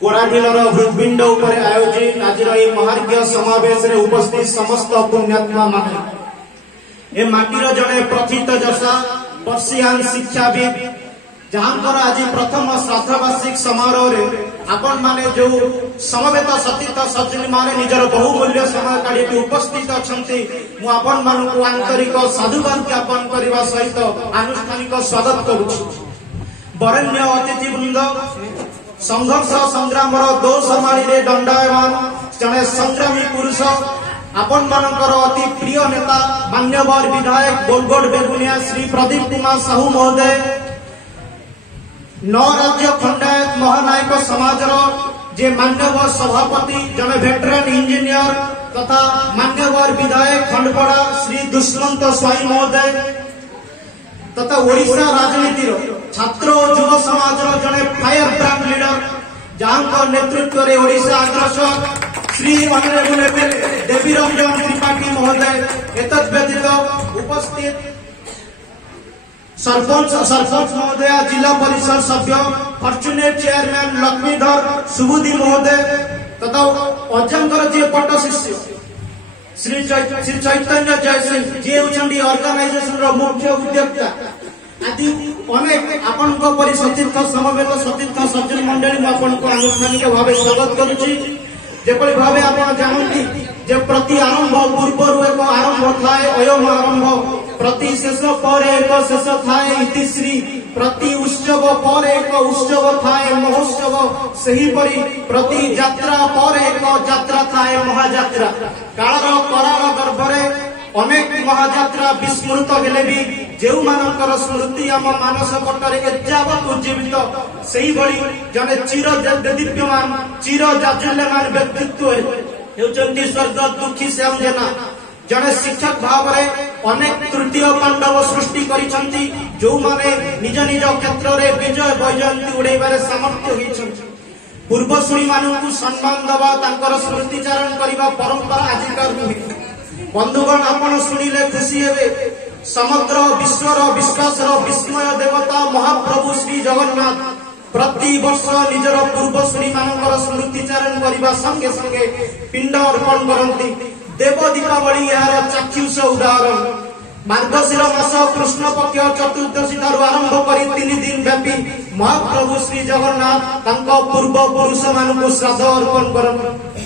कोराढिलर हृदपिंड उपरे आयोजित आज महार्घ्य समावेश रे उपस्थित समस्त पुण्यात्मा माने ए माटीर जड़े प्रथित जशा वर्षियान शिक्षाविद जहांकर आज प्रथम श्राद्धवार्षिक समारोह रे आपण माने जो समवेत सतीर्थ सचिन माने निजर बहुमूल्य समय काढ़ी उपस्थित अछंती मु आपण मानकु आंतरिक साधुवाद ज्ञापन करबा सहित आनुष्ठानिक स्वागत करूछि। वरेण्य अतिथि वृंद संघर्ष संग्राम दो समारी दंडायमान जड़े संग्रामी पुरुष आपण मानकर अति प्रिय नेता मान्यवर विधायक बोलगोड बेगुनिया श्री प्रदीप कुमार साहू महोदय नौ राज्य खंडायत महानायक समाजर जे मान्यवर सभापति जड़े वेटरान इंजीनियर तथा मान्यवर विधायक खंडपड़ा श्री दुष्मंत स्वाई महोदय तथा ओडिशा राजनीति छात्र और युव समाज जड़े फायर ब्रांड लीडर जहां नेतृत्व में ओडिशा अग्रसर श्री ऑनरेबल देवी रंजन त्रिपाठी महोदय एतद व्यतीत उपस्थित सरपंच महोदय जिला परिषद सभ्य फॉर्चुनेट चेयरमैन लक्ष्मीधर सुबुद्धि महोदय तथा अजंकर जी पट्ट शिष्य श्री चैतन्य जयसिंह जी होती ऑर्गेनाइजेशन मुख्य उद्योक्ता आदि अनेक आपण सतीर्थ समवेत सतीर्थ सचिन मंडली आनुष्ठानिक भाव स्वागत करुच्ची। जेपरी भाव आप जानती जे प्रति आरंभ पूर्व एक आरंभ थाए अयम आरंभ प्रति शेष पर एक शेष थाए इतिश्री प्रति उत्सव पर एक उत्सव थाए महोत्सव सही परी प्रति यात्रा पर एक यात्रा थाए महायात्रा कालर कराल गर्भरे अनेक महायात्रा विस्मृत हेले भी जो मानकर स्मृति आम मानस पटरे एजावत उज्जीवित सही भली जने चिर देदीप्यमान चिर जाज्वल्यमान व्यक्तित्व हेउचंती स्वर्ग दुखी श्याम जेना जड़े शिक्षक भाव में अनेक तृतीय पांडव सृष्टि करिसंती जो माने निज निज क्षेत्र रे विजय वैजयंती उड़ेबारे सामर्थ्य होइछंती। पूर्वसूरी मानकु सम्मान दबा तांकर स्मृतिचारण करिबा परंपरा आजिकार नुहे। बंधुगण आपण सुनिले खुशी हेबे समग्र विश्वर विश्वासर विस्मय देवता महाप्रभु श्री जगन्नाथ प्रति वर्ष निजर पूर्वसूरी मानकर स्मृतिचारण करिबा संगे संगे पिंड अर्पण करंती। देव दीपावली यार चाक्षुष उदाहरण मार्गशीर मास कृष्ण पक्ष चतुर्दशी ठारू आरंभ करी 3 दिन व्यापी महाप्रभु श्री जगन्नाथ पूर्व पुरुष मानक श्राद्ध अर्पण करते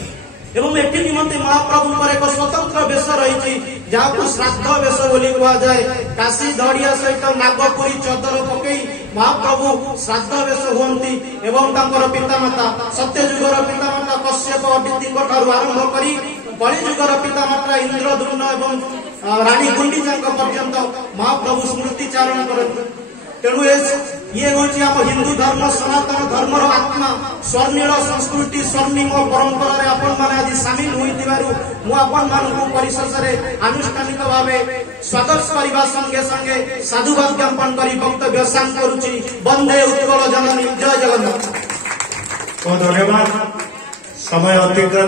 एवं एटी निमंते महाप्रभु एक स्वतंत्र वेश रही जहाँ श्राद्ध वेश बोली कहुए। काशी धड़िया सहित नागपुरी चदर पकई महाप्रभु श्राद्ध वेश हुंती एवं पितामाता सत्ययुगर पितामाता कश्यप अदिति आरंभ करी कलिजुगर पितामाता इंद्रद्युम्न एवं रानी गुंडीचा पर्यंत महाप्रभु स्मृतिचारण करते। तेणु ये हूँ हिंदू धर्म सनातन धर्मर आत्मा स्वर्णील संस्कृति स्वर्णिम परंपरा आपण मैंने आज सामिल होती परिशेष आनुष्ठानिक भाव स्वागत करने संगे संगे साधुवाद ज्ञापन कर वक्तव्य सांग करुच्ची। वंदे उत्कल जननी जय जगन्नाथ। धन्यवाद समय अतिक्रम